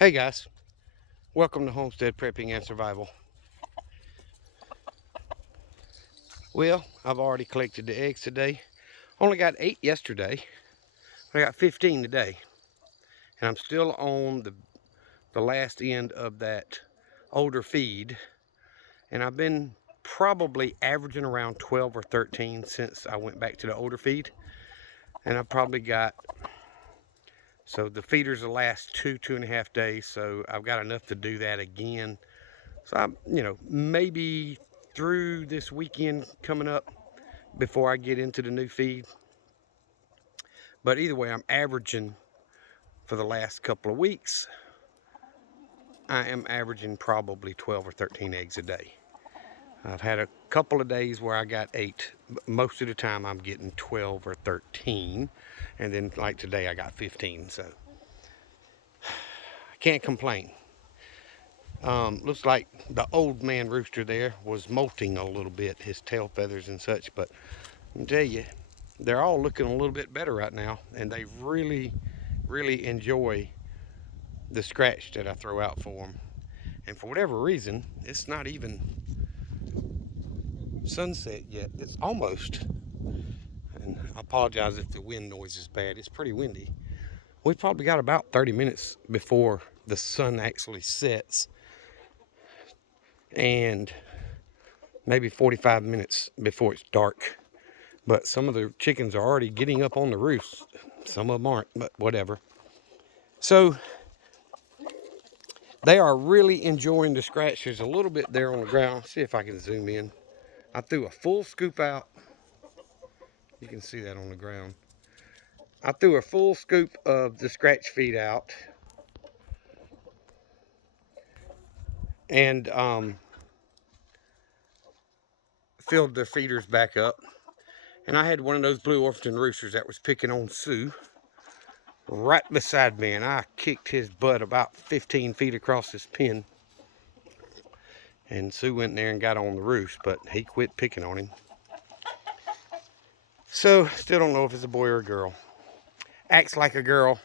Hey guys, welcome to Homestead Prepping and Survival. Well, I've already collected the eggs today. Only got 8 yesterday. I got 15 today. And I'm still on the last end of that older feed. And I've been probably averaging around 12 or 13 since I went back to the older feed. And I've probably got, so the feeders will last 2.5 days. So I've got enough to do that again. So I'm, maybe through this weekend coming up before I get into the new feed. But either way, I'm averaging for the last couple of weeks, I am averaging probably 12 or 13 eggs a day. I've had a couple of days where I got 8, but most of the time I'm getting 12 or 13. And then like today I got 15, so I can't complain. Looks like the old man rooster there was molting a little bit, his tail feathers and such, but I can tell you, they're all looking a little bit better right now, and they really enjoy the scratch that I throw out for them. And for whatever reason, it's not even sunset yet. It's almost. And I apologize if the wind noise is bad. It's pretty windy. We probably got about 30 minutes before the sun actually sets, and maybe 45 minutes before it's dark. But some of the chickens are already getting up on the roofs. Some of them aren't, but whatever. So they are really enjoying the scratch. There's a little bit there on the ground. See if I can zoom in. I threw a full scoop out. You can see that on the ground. I threw a full scoop of the scratch feed out. And filled the feeders back up. And I had one of those blue Orpington roosters that was picking on Sue right beside me. And I kicked his butt about 15 feet across his pen. And Sue went in there and got on the roost, but he quit picking on him. So, still don't know if it's a boy or a girl. Acts like a girl,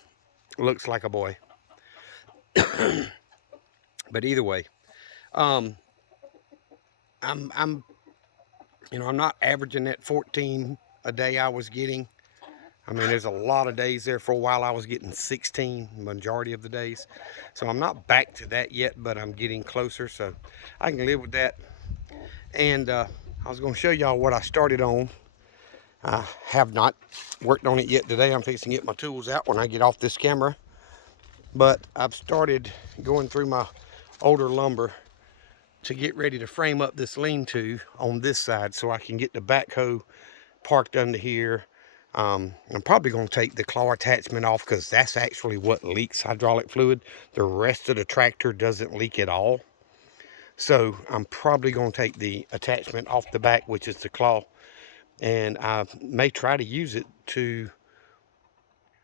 looks like a boy. But either way, I'm not averaging that 14 a day I was getting. I mean, there's a lot of days there. For a while I was getting 16 majority of the days. So I'm not back to that yet, but I'm getting closer, so I can live with that. And I was going to show y'all what I started on. I have not worked on it yet today. I'm fixing to get my tools out when I get off this camera. But I've started going through my older lumber to get ready to frame up this lean-to on this side so I can get the backhoe parked under here. I'm probably going to take the claw attachment off because that's actually what leaks hydraulic fluid. The rest of the tractor doesn't leak at all. So I'm probably going to take the attachment off the back, which is the claw, and I may try to use it to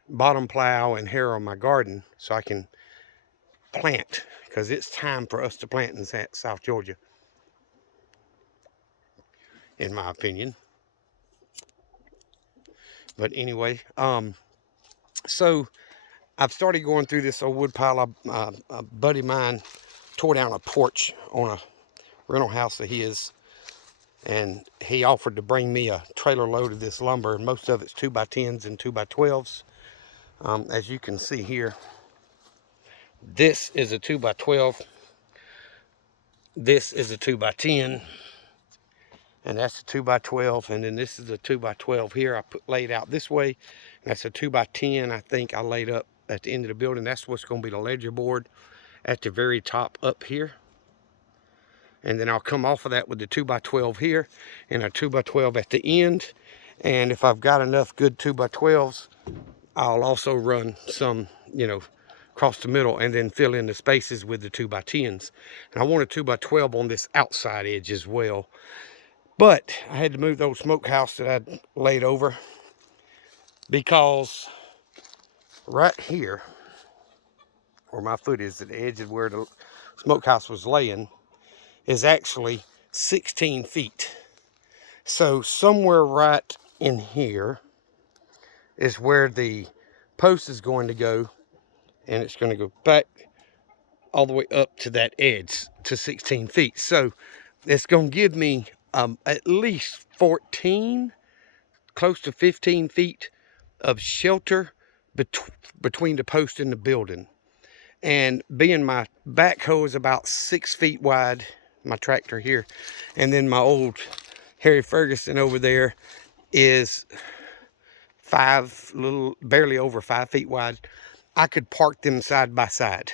bottom plow and harrow my garden so I can plant, because it's time for us to plant in South Georgia, in my opinion. But anyway, so I've started going through this old wood pile. A buddy of mine tore down a porch on a rental house of his, and he offered to bring me a trailer load of this lumber, and most of it's 2x10s and 2x12s. As you can see here, this is a 2x12, this is a 2x10, and that's a 2x12, and then this is a 2x12 here. I laid out this way. That's a 2x10 I think I laid up at the end of the building. That's what's going to be the ledger board at the very top up here. And then I'll come off of that with the 2x12 here and a 2x12 at the end. And if I've got enough good 2x12s, I'll also run some, across the middle and then fill in the spaces with the 2x10s. And I want a 2x12 on this outside edge as well. But I had to move the old smokehouse that I'd laid over, because right here, where my foot is at the edge of where the smokehouse was laying, is actually 16 feet. So somewhere right in here is where the post is going to go, and it's going to go back all the way up to that edge to 16 feet. So it's going to give me at least 14, close to 15 feet of shelter between the post and the building. And being my backhoe is about 6 feet wide, my tractor here, and then my old Harry Ferguson over there is barely over 5 feet wide. I could park them side by side,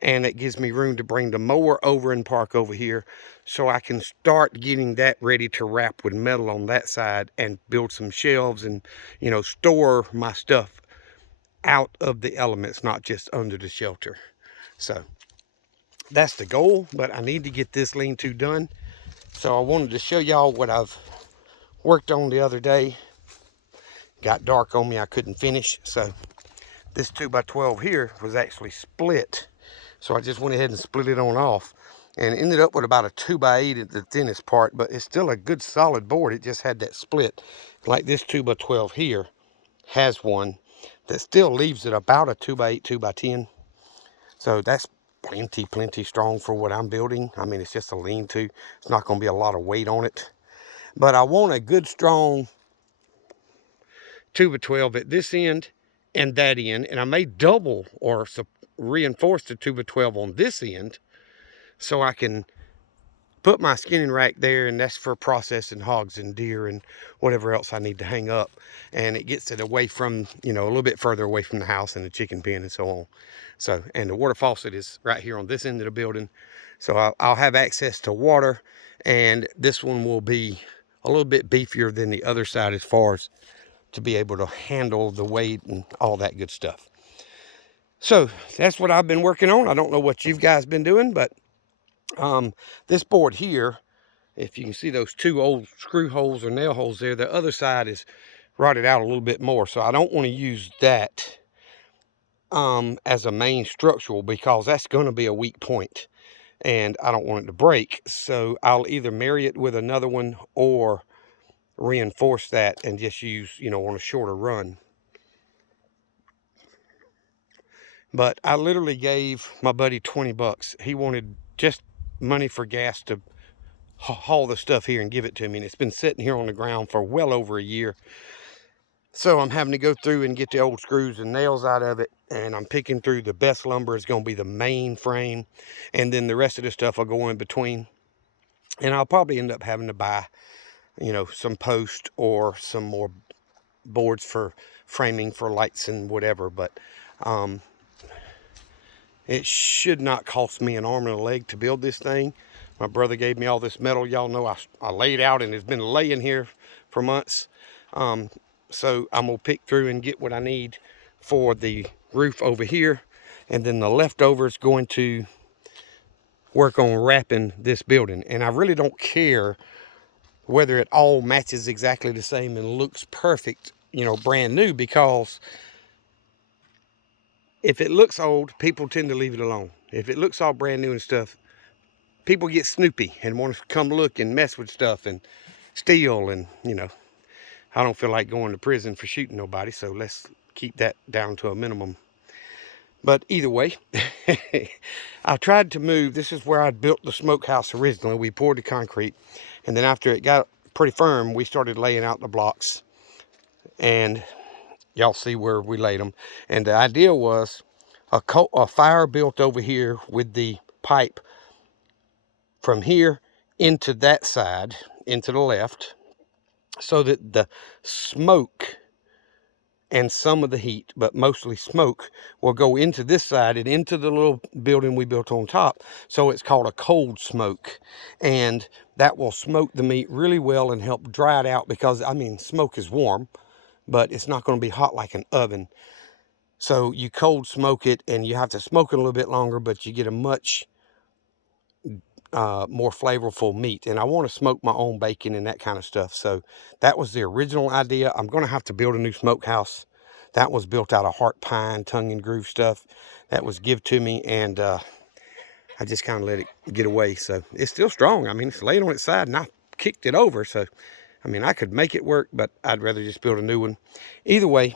and it gives me room to bring the mower over and park over here, so I can start getting that ready to wrap with metal on that side and build some shelves and, you know, store my stuff out of the elements, not just under the shelter. So that's the goal, but I need to get this lean-to done. So I wanted to show y'all what I've worked on the other day. Got dark on me, I couldn't finish. So this 2x12 here was actually split. So I just went ahead and split it on off and ended up with about a 2x8 at the thinnest part, but it's still a good solid board. It just had that split. Like this 2x12 here has one that still leaves it about a 2x8, 2x10. So that's plenty strong for what I'm building. I mean, it's just a lean-to. It's not going to be a lot of weight on it. But I want a good strong 2x12 at this end and that end. And I may double or reinforce the 2x12 on this end so I can put my skinning rack there, and that's for processing hogs and deer and whatever else I need to hang up. And it gets it away from, you know, a little bit further away from the house and the chicken pen and so on. So, and the water faucet is right here on this end of the building. So I'll have access to water, and this one will be a little bit beefier than the other side as far as to be able to handle the weight and all that good stuff. So that's what I've been working on. I don't know what you guys been doing, but this board here, if you can see those two old screw holes or nail holes there, the other side is rotted out a little bit more. So I don't want to use that as a main structural, because that's going to be a weak point and I don't want it to break. So I'll either marry it with another one or reinforce that and just use, you know, on a shorter run. But I literally gave my buddy 20 bucks. He wanted just money for gas to haul the stuff here and give it to me, and it's been sitting here on the ground for well over a year. So I'm having to go through and get the old screws and nails out of it, and I'm picking through the best lumber. Is going to be the main frame, and then the rest of the stuff will go in between. And I'll probably end up having to buy, you know, some post or some more boards for framing for lights and whatever. But it should not cost me an arm and a leg to build this thing. My brother gave me all this metal. Y'all know I laid out, and it's been laying here for months. So I'm going to pick through and get what I need for the roof over here. And then the leftovers going to work on wrapping this building. And I really don't care whether it all matches exactly the same and looks perfect, you know, brand new, because if it looks old, people tend to leave it alone. If it looks all brand new and stuff, people get snoopy and want to come look and mess with stuff and steal. And, you know, I don't feel like going to prison for shooting nobody, so let's keep that down to a minimum. But either way, I tried to move. This is where I built the smokehouse originally. We poured the concrete, and then after it got pretty firm, we started laying out the blocks. And y'all see where we laid them. And the idea was a fire built over here with the pipe from here into that side, into the left, so that the smoke and some of the heat, but mostly smoke, will go into this side and into the little building we built on top. So it's called a cold smoke, and that will smoke the meat really well and help dry it out, because I mean, smoke is warm, but it's not going to be hot like an oven. So you cold smoke it, and you have to smoke it a little bit longer, but you get a much more flavorful meat. And I want to smoke my own bacon and that kind of stuff. So that was the original idea. I'm going to have to build a new smokehouse. That was built out of heart pine, tongue and groove stuff that was given to me, and I just kind of let it get away. So it's still strong. I mean, it's laid on its side, and I kicked it over. So I mean, I could make it work, but I'd rather just build a new one. Either way,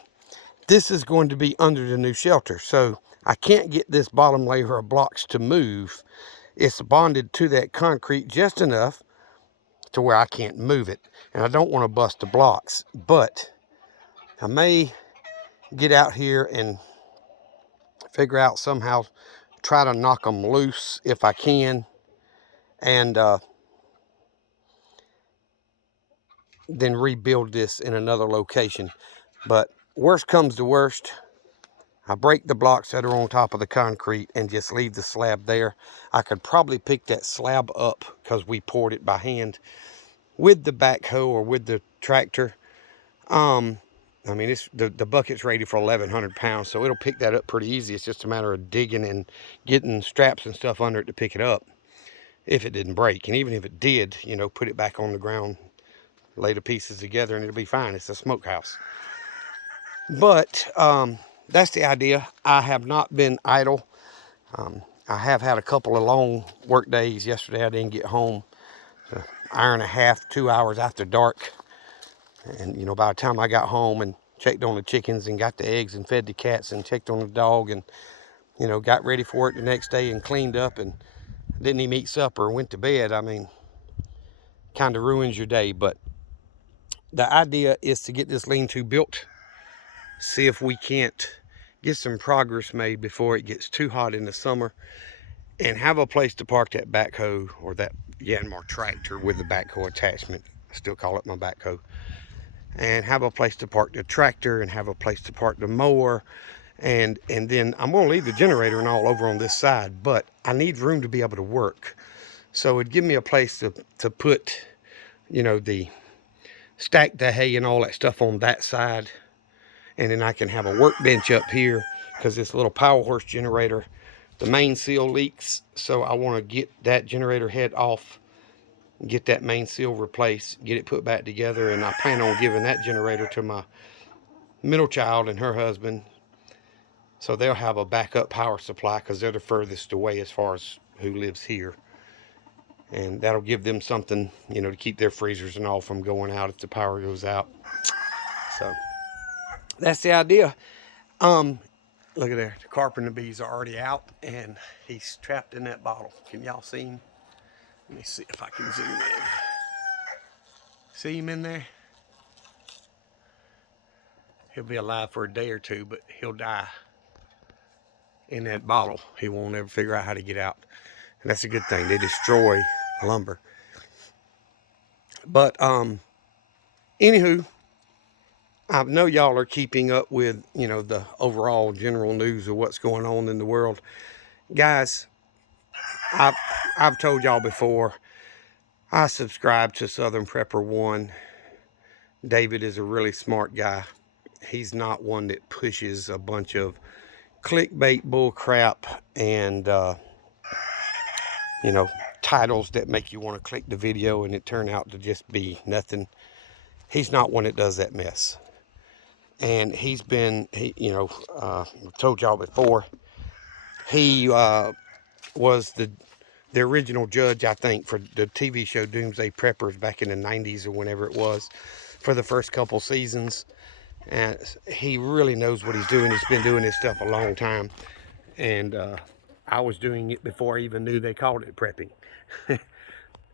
this is going to be under the new shelter. So I can't get this bottom layer of blocks to move. It's bonded to that concrete just enough to where I can't move it. And I don't want to bust the blocks, but I may get out here and figure out somehow, try to knock them loose if I can, and then rebuild this in another location. But worst comes to worst, I break the blocks that are on top of the concrete and just leave the slab there. I could probably pick that slab up, because we poured it by hand, with the backhoe or with the tractor. I mean, the bucket's rated for 1,100 pounds, so it'll pick that up pretty easy. It's just a matter of digging and getting straps and stuff under it to pick it up, if it didn't break. And even if it did, you know, put it back on the ground, lay the pieces together, and it'll be fine. It's a smokehouse. But that's the idea. I have not been idle. I have had a couple of long work days. Yesterday I didn't get home an hour and a half, 2 hours after dark. And, you know, by the time I got home and checked on the chickens and got the eggs and fed the cats and checked on the dog and, you know, got ready for work the next day and cleaned up and didn't even eat supper and went to bed, I mean, kind of ruins your day. But the idea is to get this lean-to built, see if we can't get some progress made before it gets too hot in the summer, and have a place to park that backhoe, or that Yanmar tractor with the backhoe attachment. I still call it my backhoe. And have a place to park the tractor, and have a place to park the mower, and then I'm going to leave the generator and all over on this side, but I need room to be able to work. So it'd give me a place to put, you know, stack the hay and all that stuff on that side, and then I can have a workbench up here, because this little power horse generator, the main seal leaks, so I want to get that generator head off, get that main seal replaced, get it put back together, and I plan on giving that generator to my middle child and her husband, so they'll have a backup power supply, because they're the furthest away as far as who lives here. And that'll give them something, you know, to keep their freezers and all from going out if the power goes out. So that's the idea. Look at there, the carpenter bees are already out, and he's trapped in that bottle. Can y'all see him? Let me see if I can zoom in. See him in there? He'll be alive for a day or two, but he'll die in that bottle. He won't ever figure out how to get out. And that's a good thing. They destroy lumber. But anywho, I know y'all are keeping up with, you know, the overall general news of what's going on in the world. Guys, I've told y'all before, I subscribe to Southern Prepper One. David is a really smart guy. He's not one that pushes a bunch of clickbait bull crap and you know, titles that make you want to click the video and it turn out to just be nothing. He's not one that does that mess. And he's been, you know, I've told y'all before, he was the original judge, I think, for the TV show Doomsday Preppers back in the 90s or whenever it was, for the first couple seasons. And he really knows what he's doing. He's been doing this stuff a long time. And I was doing it before I even knew they called it prepping.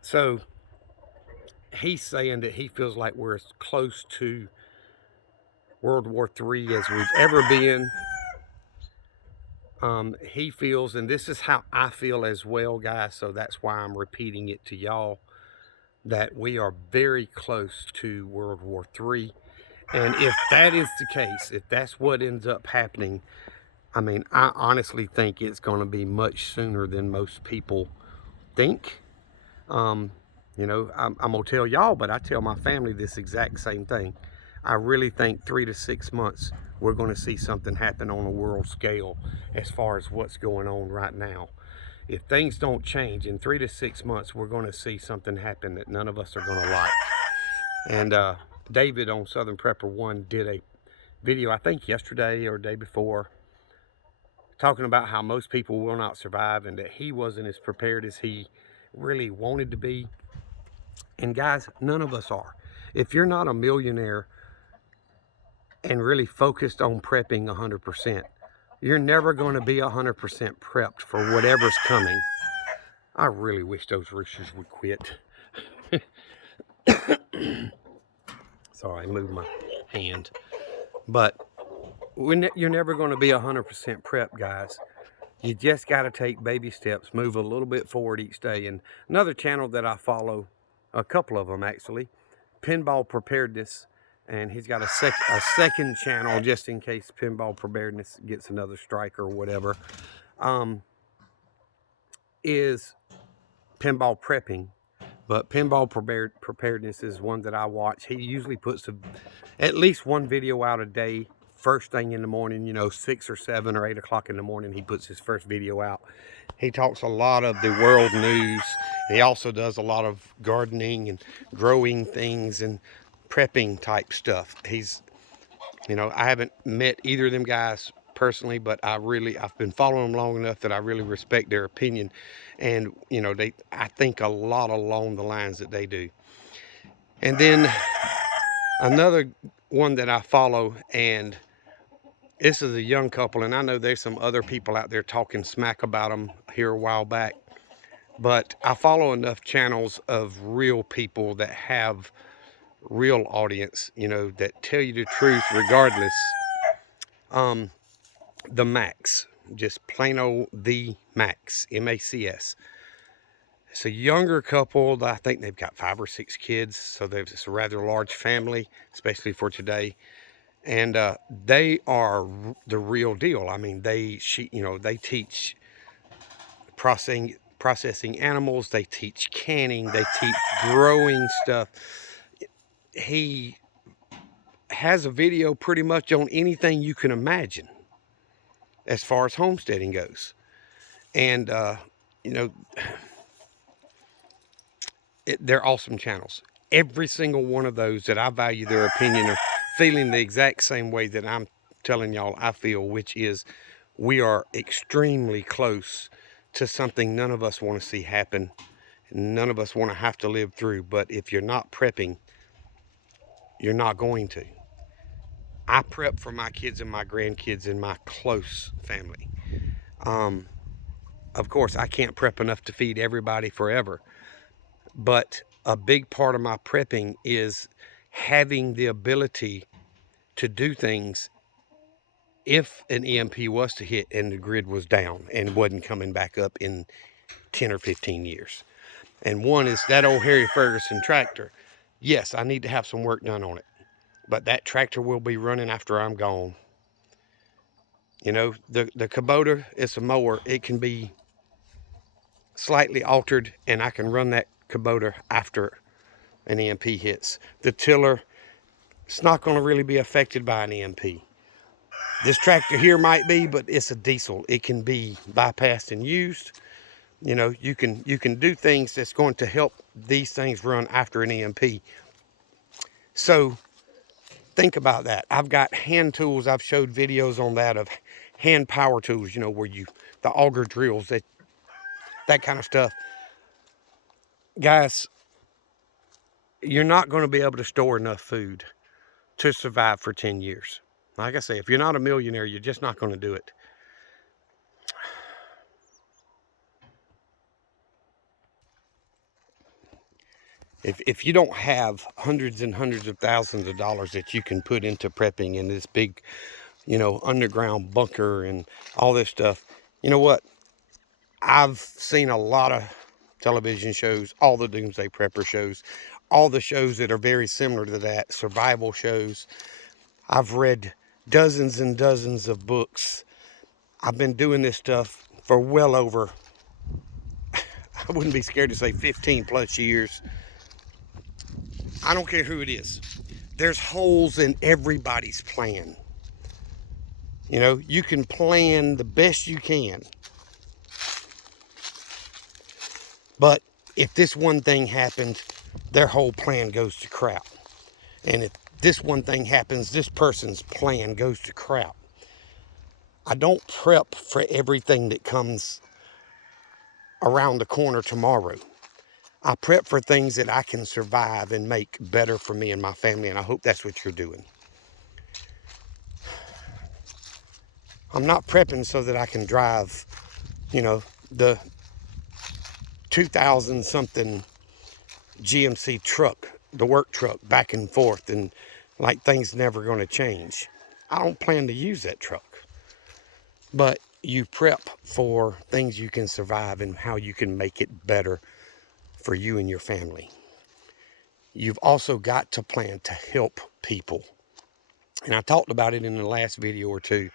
So he's saying that he feels like we're as close to World War III as we've ever been. He feels, and this is how I feel as well, guys, so that's why I'm repeating it to y'all, that we are very close to World War III. And if that is the case, if that's what ends up happening, I mean, I honestly think it's going to be much sooner than most people think. You know, I'm going to tell y'all, but I tell my family this exact same thing. I really think 3 to 6 months, we're going to see something happen on a world scale as far as what's going on right now. If things don't change, in 3 to 6 months, we're going to see something happen that none of us are going to like. And David on Southern Prepper One did a video, I think yesterday or the day before, talking about how most people will not survive and that he wasn't as prepared as he really wanted to be. And guys, none of us are. If you're not a millionaire and really focused on prepping 100%. You're never going to be 100% prepped for whatever's coming. I really wish those roosters would quit. Sorry, I moved my hand. But you're never going to be 100% prepped, guys. You just got to take baby steps, move a little bit forward each day. And another channel that I follow, a couple of them actually, Pinball Preparedness, and he's got a second channel just in case Pinball Preparedness gets another strike or whatever, is Pinball Prepping. But Pinball Preparedness is one that I watch. He usually puts at least one video out a day, first thing in the morning, you know, 6 or 7 or 8 o'clock in the morning, he puts his first video out. He talks a lot of the world news. He also does a lot of gardening and growing things and prepping type stuff. He's, you know, I haven't met either of them guys personally, but I've been following them long enough that I really respect their opinion. And, you know, I think a lot along the lines that they do. And then another one that I follow, and this is a young couple, and I know there's some other people out there talking smack about them here a while back, but I follow enough channels of real people that have real audience, you know, that tell you the truth regardless. The Macs, just plain old The Macs, M-A-C-S. It's a younger couple. I think they've got 5 or 6 kids, so it's a rather large family, especially for today. And they are the real deal. I mean, they teach processing animals. They teach canning. They teach growing stuff. He has a video pretty much on anything you can imagine as far as homesteading goes. And, you know, they're awesome channels. Every single one of those that I value their opinion are feeling the exact same way that I'm telling y'all I feel, which is we are extremely close to something none of us want to see happen. None of us want to have to live through. But if you're not prepping, you're not going to. I prep for my kids and my grandkids and my close family. Of course, I can't prep enough to feed everybody forever. But a big part of my prepping is having the ability to do things if an EMP was to hit and the grid was down and wasn't coming back up in 10 or 15 years. And one is that old Harry Ferguson tractor. Yes, I need to have some work done on it, but that tractor will be running after I'm gone. You know, the Kubota is a mower. It can be slightly altered and I can run that Kubota after an EMP hits. The tiller, it's not going to really be affected by an EMP. This tractor here might be, but it's a diesel. It can be bypassed and used. You know, you can do things that's going to help these things run after an EMP. So think about that. I've got hand tools. I've showed videos on that of hand power tools, you know, where the auger drills, that kind of stuff. Guys, you're not going to be able to store enough food to survive for 10 years. Like I say, if you're not a millionaire, you're just not going to do it. If you don't have hundreds and hundreds of thousands of dollars that you can put into prepping in this big, you know, underground bunker and all this stuff, you know what? I've seen a lot of television shows, all the Doomsday Prepper shows, all the shows that are very similar to that, survival shows. I've read dozens and dozens of books. I've been doing this stuff for well over, I wouldn't be scared to say 15 plus years. I don't care who it is. There's holes in everybody's plan. You know, you can plan the best you can. But if this one thing happens, their whole plan goes to crap. And if this one thing happens, this person's plan goes to crap. I don't prep for everything that comes around the corner tomorrow. I prep for things that I can survive and make better for me and my family, and I hope that's what you're doing. I'm not prepping so that I can drive, you know, the 2000 something GMC truck, the work truck, back and forth, and like things never going to change. I don't plan to use that truck. But you prep for things you can survive and how you can make it better for you and your family. You've also got to plan to help people. And I talked about it in the last video or two.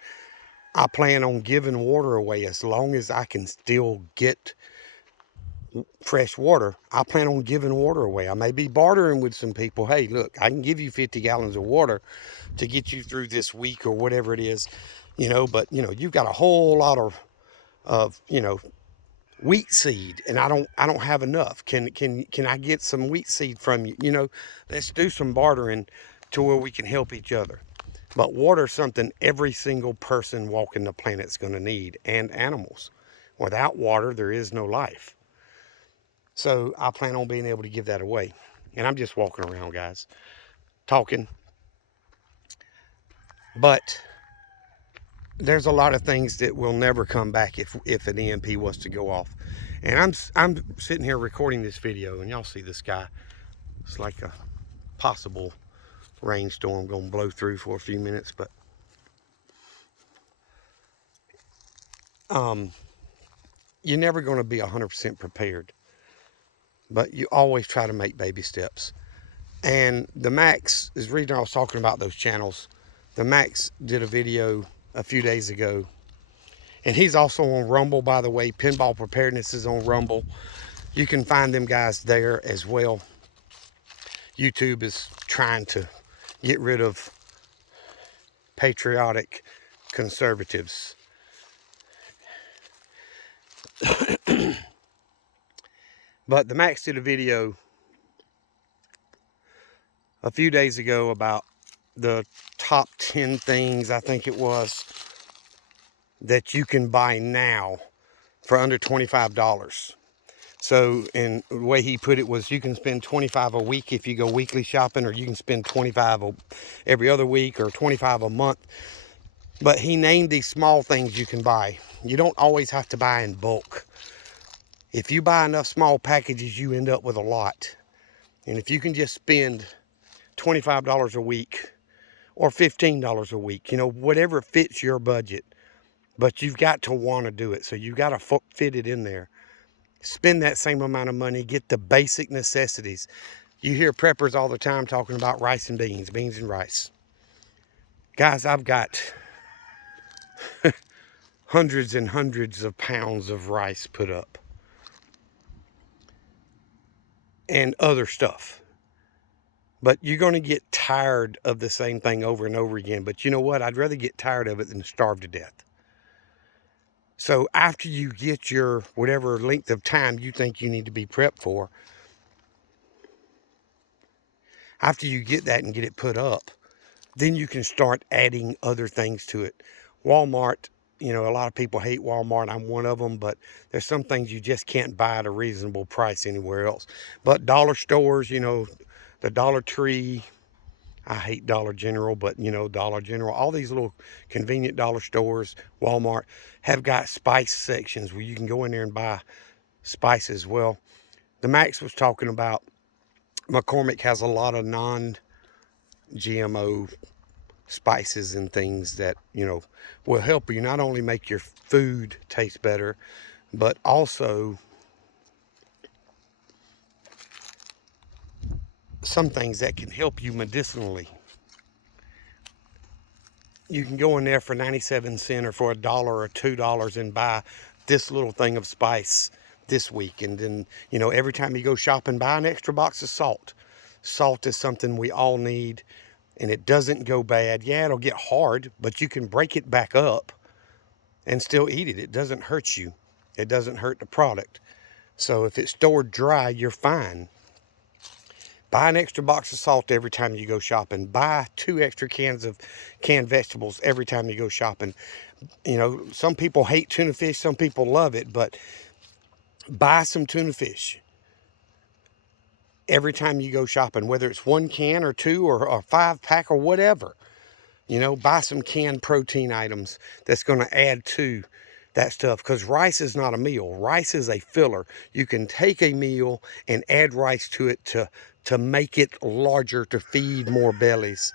I plan on giving water away as long as I can still get fresh water. I plan on giving water away. I may be bartering with some people. Hey, look, I can give you 50 gallons of water to get you through this week or whatever it is, you know, but you know, you've got a whole lot of, you know, wheat seed, and I don't have enough. Can I get some wheat seed from you? You know, let's do some bartering to where we can help each other. But water is something every single person walking the planet's going to need, and animals. Without water, there is no life. So I plan on being able to give that away. And I'm just walking around, guys, talking. But there's a lot of things that will never come back if an EMP was to go off. And I'm sitting here recording this video, and y'all see the sky. It's like a possible rainstorm gonna blow through for a few minutes, but you're never gonna be 100% prepared. But you always try to make baby steps. And the Max is the reason I was talking about those channels. The Max did a video a few days ago, and he's also on Rumble, by the way. Pinball Preparedness is on Rumble. You can find them guys there as well. YouTube is trying to get rid of patriotic conservatives. But the Max did a video a few days ago about the top 10 things, I think it was, that you can buy now for under $25. So, and the way he put it was, you can spend $25 a week if you go weekly shopping, or you can spend $25 every other week, or $25 a month. But he named these small things you can buy. You don't always have to buy in bulk. If you buy enough small packages, you end up with a lot. And if you can just spend $25 a week or $15 a week, you know, whatever fits your budget, but you've got to want to do it. So you got to fit it in there. Spend that same amount of money, get the basic necessities. You hear preppers all the time talking about rice and beans and rice. Guys, I've got hundreds and hundreds of pounds of rice put up. And other stuff. But you're going to get tired of the same thing over and over again. But you know what? I'd rather get tired of it than starve to death. So after you get your whatever length of time you think you need to be prepped for, after you get that and get it put up, then you can start adding other things to it. Walmart, you know, a lot of people hate Walmart. I'm one of them, but there's some things you just can't buy at a reasonable price anywhere else. But dollar stores, you know, the Dollar Tree, I hate Dollar General, but you know, Dollar General, all these little convenient dollar stores, Walmart, have got spice sections where you can go in there and buy spices. Well, the Max was talking about McCormick has a lot of non-GMO spices and things that, you know, will help you not only make your food taste better, but also some things that can help you medicinally. You can go in there for 97 cents or for $1 or $2 and buy this little thing of spice this week. And then, you know, every time you go shopping, buy an extra box of salt. Salt is something we all need, and it doesn't go bad. Yeah, it'll get hard, but you can break it back up and still eat it. It doesn't hurt you. It doesn't hurt the product. So if it's stored dry, you're fine. Buy an extra box of salt every time you go shopping. Buy 2 extra cans of canned vegetables every time you go shopping. You know, some people hate tuna fish, some people love it, but buy some tuna fish every time you go shopping, whether it's 1 can or 2 or a 5-pack or whatever. You know, buy some canned protein items that's going to add to that stuff, because rice is not a meal. Rice is a filler. You can take a meal and add rice to it to make it larger, to feed more bellies,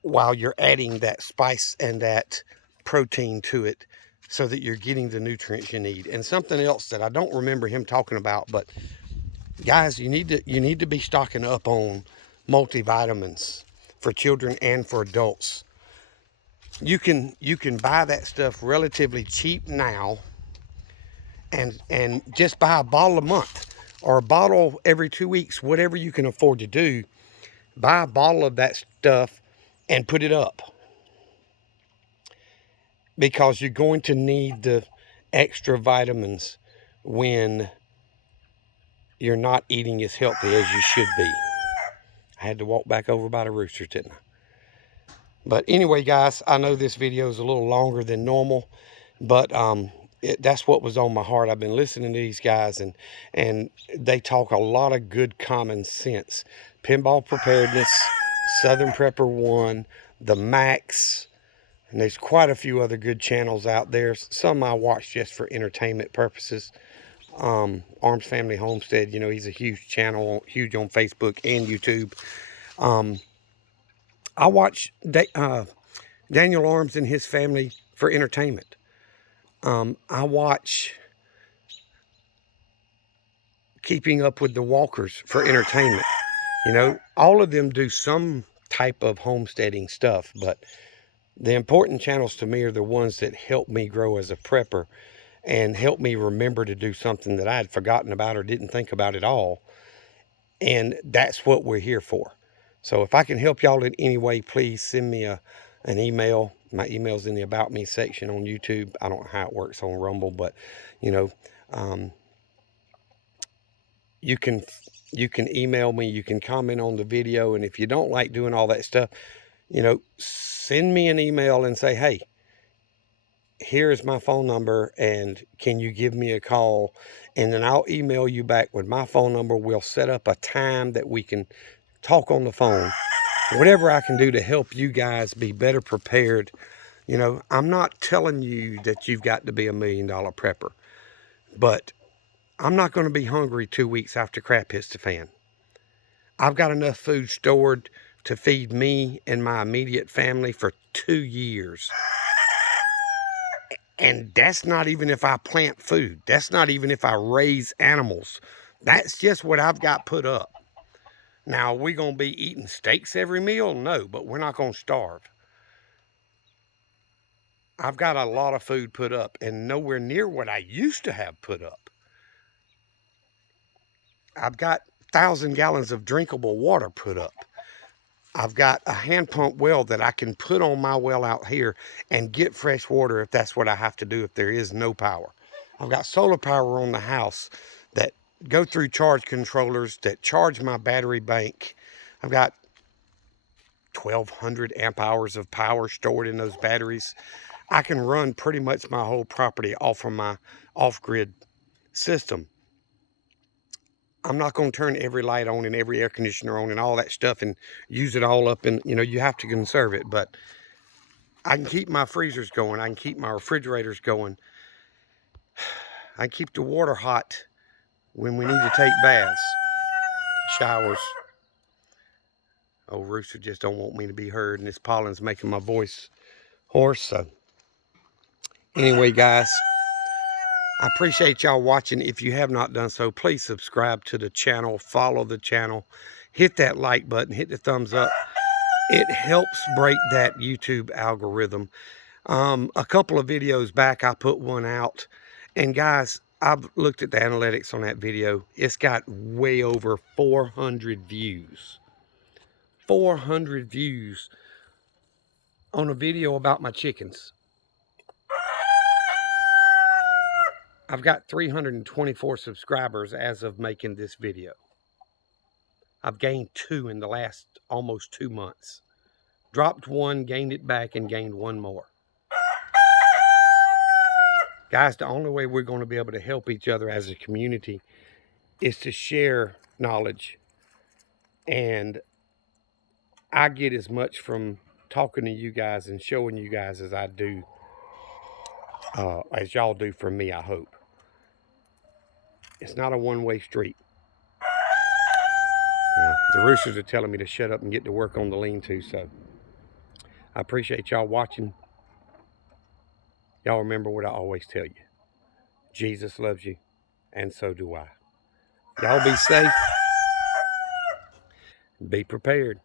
while you're adding that spice and that protein to it, so that you're getting the nutrients you need. And something else that I don't remember him talking about, but guys, you need to be stocking up on multivitamins for children and for adults. You can buy that stuff relatively cheap now, and just buy a bottle a month or a bottle every 2 weeks, whatever you can afford to do. Buy a bottle of that stuff and put it up, because you're going to need the extra vitamins when you're not eating as healthy as you should be. I had to walk back over by the roosters, didn't I? But anyway, guys, I know this video is a little longer than normal, but that's what was on my heart. I've been listening to these guys, and they talk a lot of good common sense. Pinball Preparedness, Southern Prepper One, the Max, and there's quite a few other good channels out there. Some I watch just for entertainment purposes. Arms Family Homestead, you know, he's a huge channel, huge on Facebook and YouTube. I watch Daniel Arms and his family for entertainment. I watch Keeping Up with the Walkers for entertainment. You know, all of them do some type of homesteading stuff, but the important channels to me are the ones that help me grow as a prepper and help me remember to do something that I had forgotten about or didn't think about at all. And that's what we're here for. So if I can help y'all in any way, please send me an email. My email's in the About Me section on YouTube. I don't know how it works on Rumble, but, you know, you can email me. You can comment on the video. And if you don't like doing all that stuff, you know, send me an email and say, hey, here's my phone number, and can you give me a call? And then I'll email you back with my phone number. We'll set up a time that we can talk on the phone. Whatever I can do to help you guys be better prepared. You know, I'm not telling you that you've got to be $1 million prepper, but I'm not going to be hungry 2 weeks after crap hits the fan. I've got enough food stored to feed me and my immediate family for 2 years. And that's not even if I plant food. That's not even if I raise animals. That's just what I've got put up. Now, are we going to be eating steaks every meal? No, but we're not going to starve. I've got a lot of food put up, and nowhere near what I used to have put up. I've got 1,000 gallons of drinkable water put up. I've got a hand pump well that I can put on my well out here and get fresh water if that's what I have to do if there is no power. I've got solar power on the house that go through charge controllers that charge my battery bank. I've got 1,200 amp hours of power stored in those batteries. I can run pretty much my whole property off of my off-grid system. I'm not going to turn every light on and every air conditioner on and all that stuff and use it all up. And, you know, you have to conserve it. But I can keep my freezers going. I can keep my refrigerators going. I can keep the water hot when we need to take baths, showers. Oh, rooster just don't want me to be heard, and this pollen's making my voice hoarse. So anyway, guys, I appreciate y'all watching. If you have not done so, please subscribe to the channel, follow the channel, hit that like button, hit the thumbs up. It helps break that YouTube algorithm. A couple of videos back, I put one out, and guys, I've looked at the analytics on that video. It's got way over 400 views. 400 views on a video about my chickens. I've got 324 subscribers as of making this video. I've gained 2 in the last almost 2 months. Dropped 1, gained it back, and gained 1 more. Guys, the only way we're going to be able to help each other as a community is to share knowledge. And I get as much from talking to you guys and showing you guys as I do, as y'all do for me, I hope. It's not a one-way street. The roosters are telling me to shut up and get to work on the lean-to, so I appreciate y'all watching. Y'all remember what I always tell you. Jesus loves you, and so do I. Y'all be safe. Be prepared.